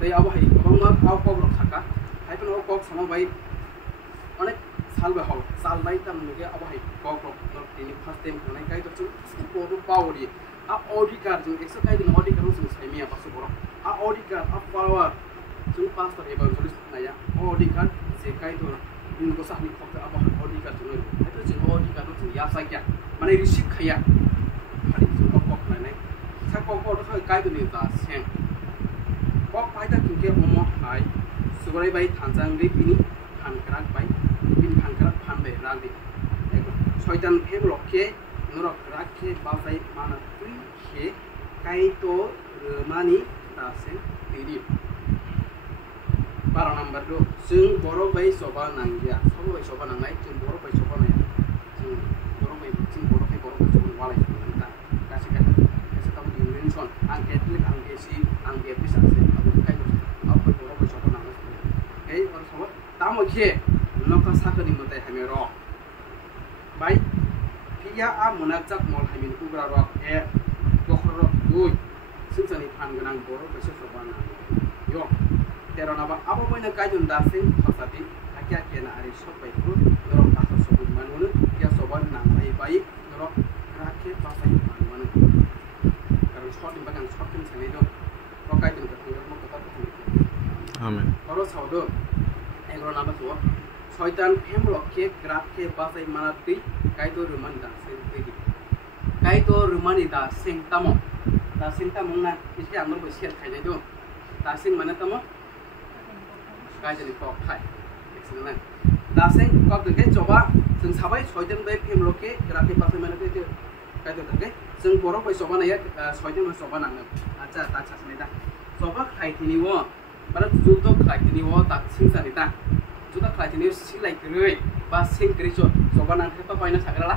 tei abo hai kobangma au kok rok thaka haipun au kok sama bai onek sal bai hol sal bai tam nuge abo hai kok rok no tini first time kanai kai to chu ko power a auditor jung exercise din auditor jung sai mi apa suboro a auditor a power jung pastor evangelist na ya auditor se kai to din ko sahni khok aba auditor jung itu jung auditor jung ya sa kya mane receive khaya hari jung kok nai sa kok to kai to ni ta seng kok pai ta king ke omo hai subarai bai thanjang ri bini phankrak bai bin phankrak phan bai rang di soitan em lokhe norok rakhe basai mana tui he kai to mani dase tiri 12 number do sing borok bai soba nangya soba bai soba nangai sing borok bai soba naya sing borok bai soba walai ta kasih kata kasih tahu di mention ang Catholic ang gesi ang gebis ase aku kai to aku borok bai soba nangai kai or soba tamo khe noka sakani mutai hamero bai Pia a munajak mol hamin ugra rok e gokhor rok dui sungsani phan ganang boro bese sobana yo tero naba abo moina kajun dasing pasati akya kena ari sobai ku norok pasa sobun manunu kya soban nang bai bai norok rakhe pasai manunu karo shot imbagan shot kin sani do rokai tin ka mo kata ko amen oro saudo egro naba so শয়তান ফেম রক্ষে গ্রাফকে বাসাই মানাতি কাইতো রুমান দা সেন্তি কাইতো রুমানি দা সেংতামো দা সেংতামো না ইসকে আমর বসিয়াল খাইনাই দো দা সেং মানে তামো কাইজনি কক খাই দেখছেন না দা সেং কক দকে জবা जों साबाय শয়তান बै ফেম रक्षे ग्राफके बासाय मानाति काइतो दके जों बर' बै जबा नाया শয়তাन बै जबा नाङो आच्छा ता सासनै दा जबा खाइथिनिवो माने जुद्ध खाइथिनिवो ता सिंसानि दा जुदा खालायथिनि सिलाय गरै बा सेंग्रि जबा नांथे तो बायना साग्राला